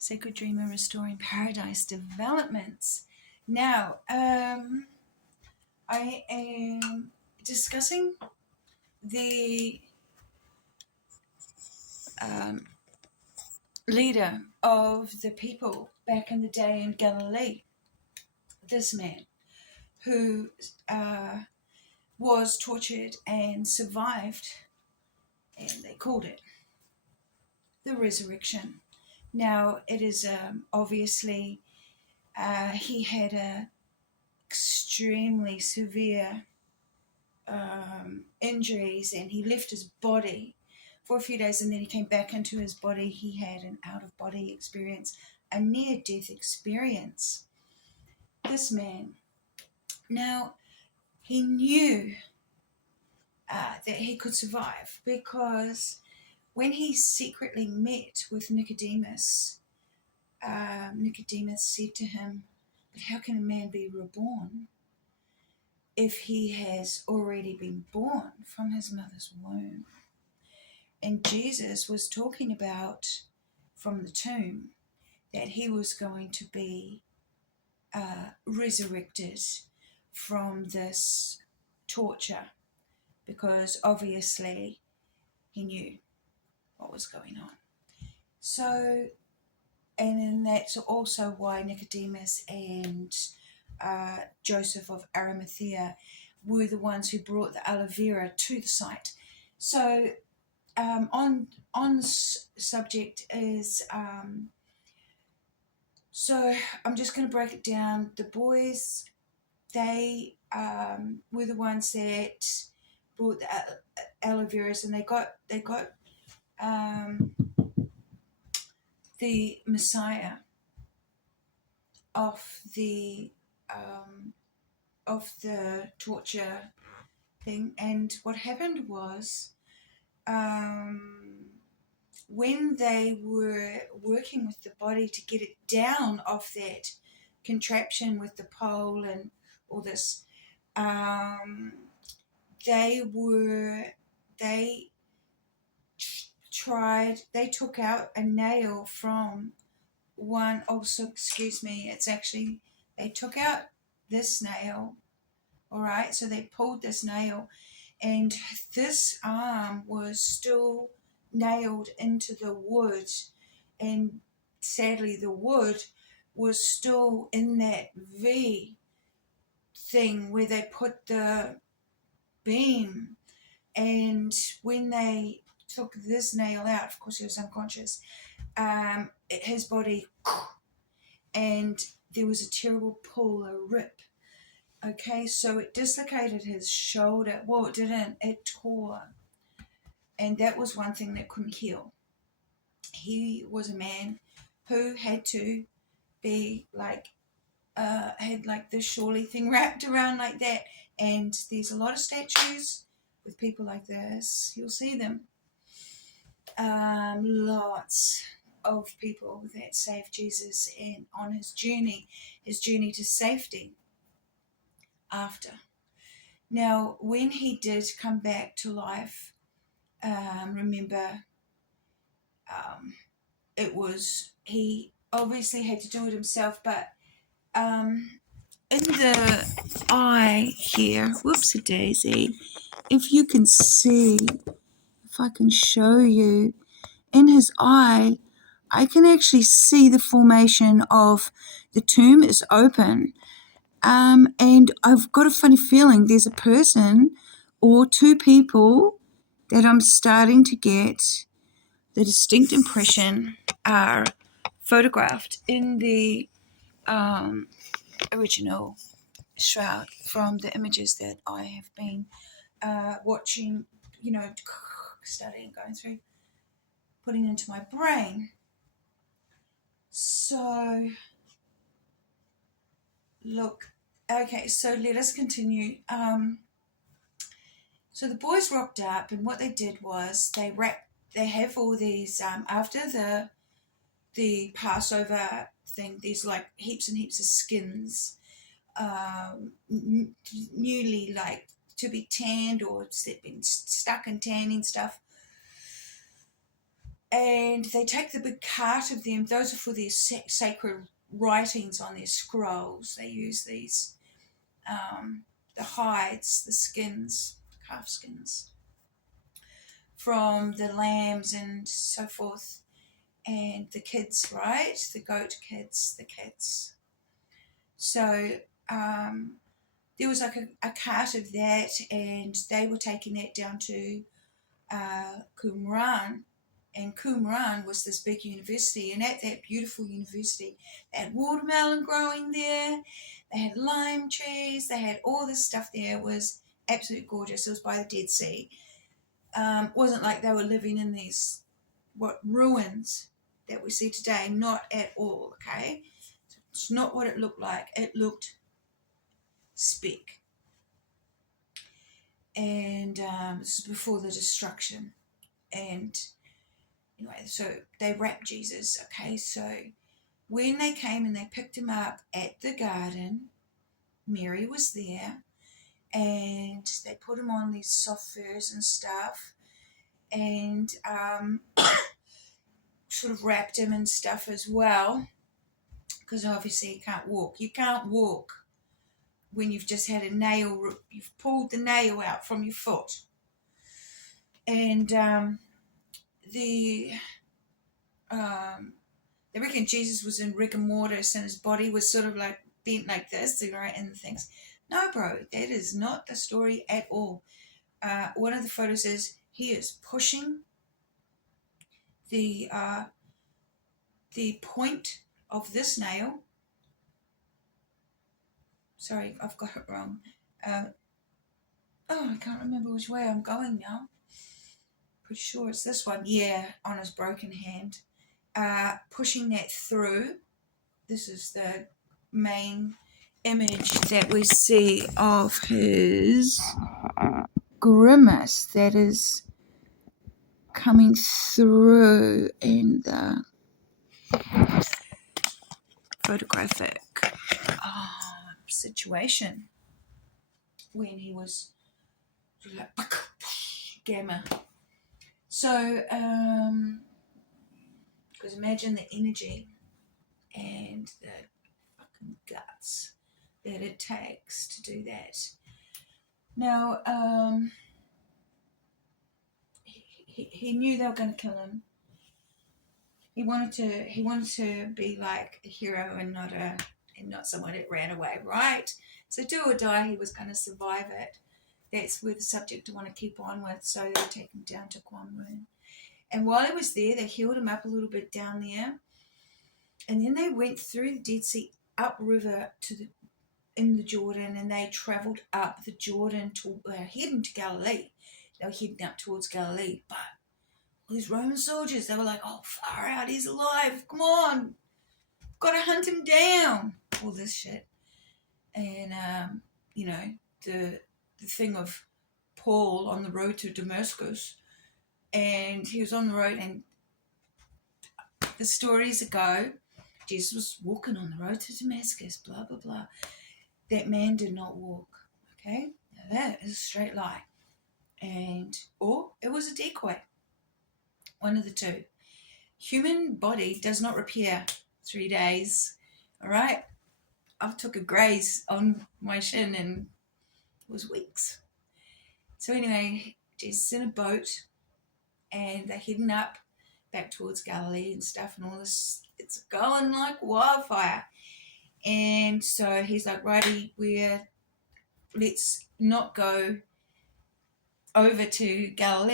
Sacred Dreamer Restoring Paradise Developments. Now, I am discussing the leader of the people back in the day in Galilee, this man who was tortured and survived, and they called it the resurrection. Now, it is obviously he had a extremely severe injuries, and he left his body for a few days, and then he came back into his body. He had an out-of-body experience, a near-death experience. This man, now, he knew that he could survive, because when he secretly met with Nicodemus, Nicodemus said to him, "But how can a man be reborn if he has already been born from his mother's womb?" And Jesus was talking about from the tomb that he was going to be resurrected from this torture, because obviously he knew what was going on. So, and then that's also why Nicodemus and Joseph of Arimathea were the ones who brought the aloe vera to the site. So on subject is so I'm just going to break it down. The boys, they were the ones that brought the aloe veras, and they got the Messiah off the torture thing. And what happened was, when they were working with the body to get it down off that contraption with the pole and all this, they took out a nail from one. Also, excuse me, it's actually, they took out this nail. All right, so they pulled this nail, and this arm was still nailed into the wood, and sadly the wood was still in that V thing where they put the beam. And when they took this nail out, of course he was unconscious, his body, and there was a terrible pull, a rip. Okay, so it dislocated his shoulder. Well, it didn't, it tore. And that was one thing that couldn't heal. He was a man who had to be like, had like this shawly thing wrapped around like that. And there's a lot of statues with people like this. You'll see them. Lots of people that saved Jesus and on his journey to safety after. Now, when he did come back to life, remember, it was, he obviously had to do it himself, but in the eye here, whoopsie daisy, if you can see, if I can show you, in his eye, I can actually see the formation of the tomb is open. And I've got a funny feeling there's a person or two people that I'm starting to get the distinct impression are photographed in the original shroud from the images that I have been watching, studying, going through, putting into my brain. So, look, okay, so let us continue. So the boys rocked up, and what they did was they have all these, after the Passover thing, there's like heaps and heaps of skins, newly like to be tanned or been stuck in tanning stuff. and they take the big cart of them. Those are for their sacred writings on their scrolls. They use these, the hides, the skins, calf skins, from the lambs and so forth. And the kids, right? The goat kids, the kids. So there was like a cart of that, and they were taking that down to Qumran. And Qumran was this big university, and at that beautiful university, they had watermelon growing there, they had lime trees, they had all this stuff there. It was absolutely gorgeous. It was by the Dead Sea. Wasn't like they were living in these ruins that we see today. Not at all. Okay, it's not what it looked like. It looked speak. And this is before the destruction. And anyway, so they wrapped Jesus. Okay, so when they came and they picked him up at the garden, Mary was there, and they put him on these soft furs and stuff, and sort of wrapped him and stuff as well, because obviously he can't walk. You can't walk when you've just had a nail, you've pulled the nail out from your foot. And they reckon Jesus was in rigor mortis and his body was sort of like bent like this, right? And the things. No, bro, that is not the story at all. One of the photos is he is pushing the point of this nail. Sorry, I've got it wrong. I can't remember which way I'm going now. Pretty sure it's this one. Yeah, on his broken hand. Pushing that through. This is the main image that we see of his grimace that is coming through in the photographic situation when he was like gamma. So, because imagine the energy and the fucking guts that it takes to do that. Now, he knew they were going to kill him. He wanted to be like a hero and not someone that ran away, right? So do or die, he was going to survive it. That's where the subject I want to keep on with. So they take him down to Qumran. And while he was there, they healed him up a little bit down there. And then they went through the Dead Sea upriver in the Jordan, and they travelled up the Jordan to heading to Galilee. They were heading up towards Galilee, but all these Roman soldiers, they were like, "Oh, far out, he's alive! Come on, got to hunt him down!" All this shit, and the thing of Paul on the road to Damascus, and he was on the road, and the stories go, Jesus was walking on the road to Damascus, blah blah blah. That man did not walk. Okay, now that is a straight lie, or it was a decoy. One of the two. Human body does not repair 3 days. All right, I took a graze on my shin and it was weeks. So anyway, Jesus in a boat, and they're heading up back towards Galilee and stuff, and all this. It's going like wildfire. And so he's like, righty, let's not go over to Galilee.